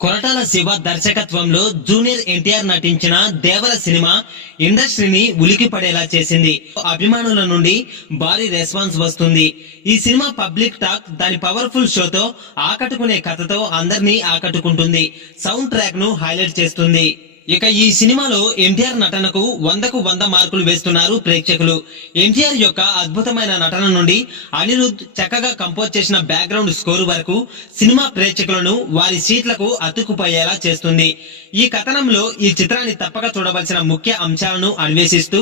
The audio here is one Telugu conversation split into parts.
కొరటాల శివ దర్శకత్వంలో జూనియర్ ఎన్టీఆర్ నటించిన దేవర సినిమా ఇండస్ట్రీని ఉలికి పడేలా చేసింది. అభిమానుల నుండి భారీ రెస్పాన్స్ వస్తుంది. ఈ సినిమా పబ్లిక్ టాక్ దాని పవర్ఫుల్ షోతో ఆకట్టుకునే కథతో అందరినీ ఆకట్టుకుంటుంది. సౌండ్ ట్రాక్ను హైలైట్ చేస్తుంది. ఇక ఈ సినిమాలో ఎన్టీఆర్ నటనకు వందకు వంద మార్కులు వేస్తున్నారు ప్రేక్షకులు. ఎన్టీఆర్ యొక్క అద్భుతమైన నటన నుండి అనిరుద్ చక్కగా కంపోజ్ చేసిన బ్యాక్గ్రౌండ్ స్కోర్ వరకు సినిమా ప్రేక్షకులను వారి సీట్లకు అతుక్కుపోయేలా చేస్తుంది. ఈ కథనంలో ఈ చిత్రాన్ని తప్పక చూడవలసిన ముఖ్య అంశాలను అన్వేషిస్తూ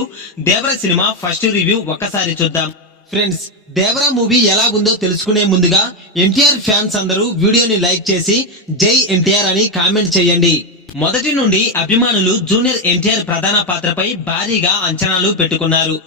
దేవర సినిమా ఫస్ట్ రివ్యూ ఒక్కసారి చూద్దాం. ఫ్రెండ్స్ దేవరా మూవీ ఎలా ఉందో తెలుసుకునే ముందుగా ఎన్టీఆర్ ఫ్యాన్స్ అందరూ వీడియోని లైక్ చేసి జై ఎన్టీఆర్ అని కామెంట్ చేయండి. మొదటి నుండి అభిమానులు జూనియర్ ఎన్టీఆర్ ప్రధాన పాత్రపై భారీగా అంచనాలు పెట్టుకున్నారు.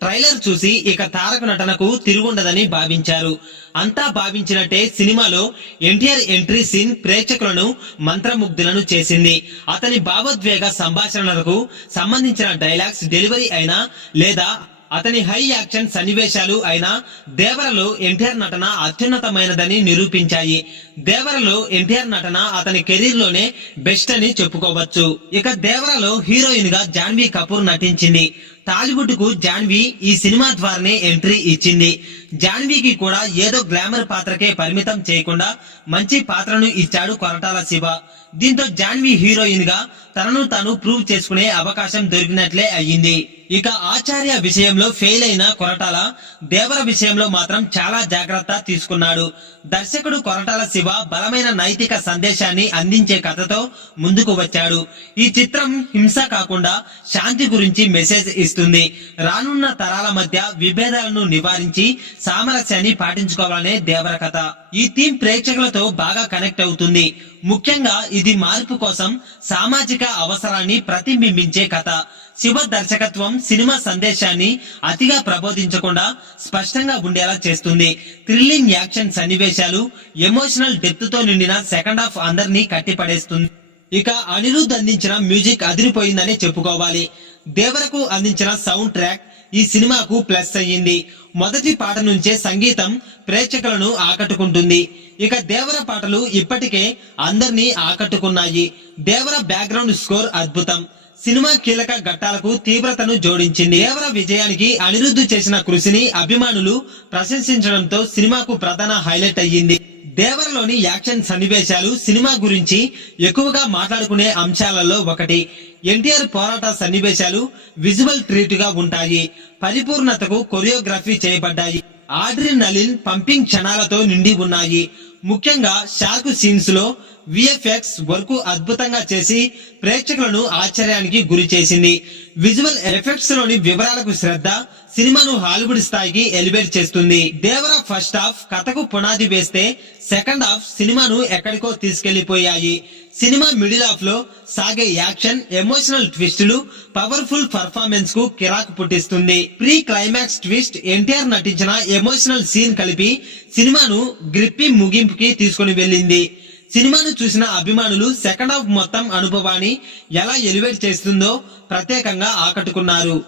ట్రైలర్ చూసి ఇక తారక నటనకు తిరుగుండదని భావించారు. అంతా భావించినట్టే సినిమాలో ఎన్టీఆర్ ఎంట్రీ సీన్ ప్రేక్షకులను మంత్రముగ్ధులను చేసింది. అతని భావోద్వేగ సంభాషణలకు సంబంధించిన డైలాగ్స్ డెలివరీ అయినా లేదా అతని హై యాక్షన్ సన్నివేశాలు అయినా దేవరలో ఎన్టీఆర్ నటన అత్యున్నతమైనదని నిరూపించాయి. దేవరలో ఎన్టీఆర్ నటన అతని కెరీర్లోనే బెస్ట్ అని చెప్పుకోవచ్చు. ఇక దేవరలో హీరోయిన్గా జాన్వీ కపూర్ నటించింది. టాలీవుడ్కు జాన్వీ ఈ సినిమా ద్వారానే ఎంట్రీ ఇచ్చింది. జాన్వీకి కూడా ఏదో గ్లామర్ పాత్రకే పరిమితం చేయకుండా మంచి పాత్రను ఇచ్చాడు కొరటాల శివ. దీంతో జాన్వీ హీరోయిన్గా తనను తాను ప్రూవ్ చేసుకునే అవకాశం దొరికినట్లే అయ్యింది. ఇక ఆచార్య విషయంలో ఫెయిల్ అయిన కొరటాల దేవర విషయంలో మాత్రం చాలా జాగ్రత్త తీసుకున్నాడు. దర్శకుడు కొరటాల శివ బలమైన నైతిక సందేశాన్ని అందించే కథతో ముందుకు వచ్చాడు. ఈ చిత్రం హింస కాకుండా శాంతి గురించి మెసేజ్ ఇస్తుంది. రానున్న తరాల మధ్య విభేదాలను నివారించి సామరస్యాన్ని పాటించుకోవాలనే దేవర కథ. ఈ థీమ్ ప్రేక్షకులతో బాగా కనెక్ట్ అవుతుంది. ముఖ్యంగా ఇది మార్పు కోసం సామాజిక అవసరాన్ని ప్రతిబింబించే కథ. శివ దర్శకత్వం సినిమా సందేశాన్ని అతిగా ప్రబోధించకుండా స్పష్టంగా ఉండేలా చేస్తుంది. థ్రిల్లింగ్ యాక్షన్ సన్నివేశాలు ఎమోషనల్ డెప్త్తో నిండిన సెకండ్ హాఫ్ అందరినీ కట్టిపడేస్తుంది. ఇక అనిరుద్ధ్ అందించిన మ్యూజిక్ అదిరిపోయిందని చెప్పుకోవాలి. దేవరకు అందించిన సౌండ్ ట్రాక్ ఈ సినిమాకు ప్లస్ అయ్యింది. మొదటి పాట నుంచే సంగీతం ప్రేక్షకులను ఆకట్టుకుంటుంది. ఇక దేవర పాటలు ఇప్పటికే అందరినీ ఆకట్టుకున్నాయి. దేవర బ్యాక్గ్రౌండ్ స్కోర్ అద్భుతం. సినిమా కీలక ఘట్టాలకు తీవ్రతను జోడించింది. దేవర విజయానికి అనిరుద్ధు చేసిన కృషిని అభిమానులు ప్రశంసించడంతో సినిమాకు ప్రధాన హైలైట్ అయ్యింది. దేవరలోని యాక్షన్ సన్నివేశాలు సినిమా గురించి ఎక్కువగా మాట్లాడుకునే అంశాలలో ఒకటి. ఎన్టీఆర్ పోరాట సన్నివేశాలు విజువల్ ట్రీట్గా ఉంటాయి. పరిపూర్ణతకు కొరియోగ్రఫీ చేయబడ్డాయి. ఆడ్రి నలిన్ పంపింగ్ క్షణాలతో నిండి ఉన్నాయి. ముఖ్యంగా షార్క్ సీన్స్లో విఎఫ్ఎక్స్ వర్క్ అద్భుతంగా చేసి ప్రేక్షకులను ఆశ్చర్యానికి గురి చేసింది. విజువల్ ఎఫెక్ట్స్లోని వివరాలకు శ్రద్ధ సినిమాను హాలీవుడ్ స్థాయికి ఎలివేట్ చేస్తుంది. దేవరా ఫస్ట్ హాఫ్ కథకు పునాది వేస్తే సెకండ్ హాఫ్ సినిమాను ఎక్కడికో తీసుకెళ్ళిపోయాయి. సినిమా మిడిల్ హాఫ్లో సాగే యాక్షన్ ఎమోషనల్ ట్విస్టులు పవర్ఫుల్ పర్ఫార్మెన్స్కు కిరాకు పుట్టిస్తుంది. ప్రీ క్లైమాక్స్ ట్విస్ట్ ఎన్టీఆర్ నటించిన ఎమోషనల్ సీన్ కలిపి సినిమాను గ్రిప్పి ముగింపుకి తీసుకుని వెళ్ళింది. సినిమాను చూసిన అభిమానులు సెకండ్ హాఫ్ మొత్తం అనుభవాన్ని ఎలా ఎలివేట్ చేస్తుందో ప్రత్యేకంగా ఆకట్టుకున్నారు.